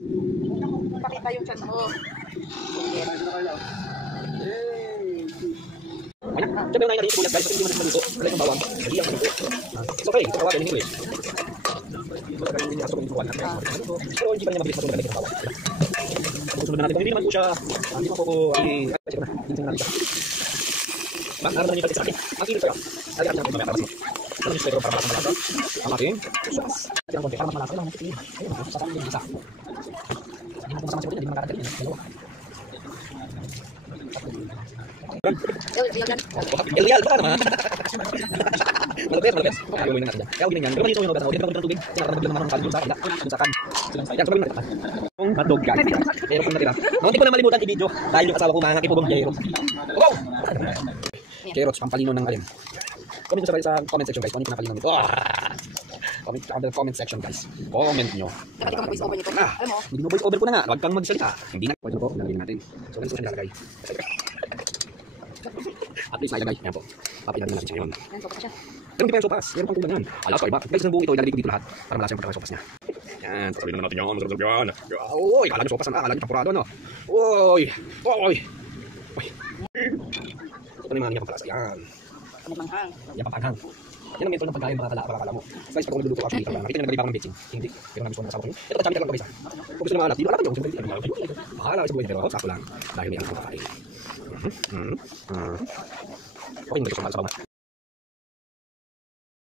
Pakita yung chan mo. Ayan, siyempre yung nangyari guys, kasi hindi mo nagluto. Wala yung bawang. Hindi ang maluto. It's okay, ito kawagan in English. Pero hindi pa niya mabilis na ito bawang. Susunod na natin. Hindi naman po siya, hindi mo po tingnan natin siya. Bang, naroon na niyo sa akin. Ang kilit ko yan. Lagyan natin mamaya para mas ano yung para malasa. Ang ating sauce. At yung konti, para mas malasa. Ayun, sa akin yung isa. Hindi mo masama siguro, hindi mo makakagaling. Real ba naman? Malapit. Gawin na natin. Kaya gawin yan. Pero malito yung hugas. Hindi pa tubig. Sinarapag lang naman ang kalyung sa kanila. Sa kan. Yan, so gawin natin. Yung hotdog guys. Pero kung natira. Hindi ko na malimutan i-video. Dahil yung asawa ko mga kipugong Jairo. Wow! Carrots, pampalino ng alin. Comment nyo sa comment section guys. Kung ano yung pinapalino nito. Comment sa comment section guys. Comment nyo. Dapat ikaw mag-voice over nito. Alam mo? Hindi mo voice over ko na nga. Huwag kang magsalita. Hindi na. Pwede po. Lalagyan natin. So ganito siya nilalagay. At least nailagay. Ayan po. Papilagyan natin siya ngayon. Yan, sopas siya. Pero hindi pa yung sopas. Meron pang kulang yan. Alas ko iba. Guys, ng buong ito, ilalagay ko dito lahat. Para malasa yung pagkakasopas niya. Yan. Sasabihin naman natin yan. Masarap yan. Uy. Kala nyo sopas na. Kala nyo pampurado, no? Uy. Uy. Uy. Ito na yung mga niya pampalasa. Yan. Panghanghang. Yan papanghang. Yan ang mentor ng pagkain mga kala mo. Guys, pag ako nagluluto actually, nakita nyo nagbalik ako ng bitching. Hindi. Pero namin gusto na kasama ko yun. Ito, kachamit lang guys. Kung gusto nyo maalat, dito alat nyo. Bahala sa buhay pero sakto lang. Dahil may alat ng pagkain. Okay, hindi ko sa mga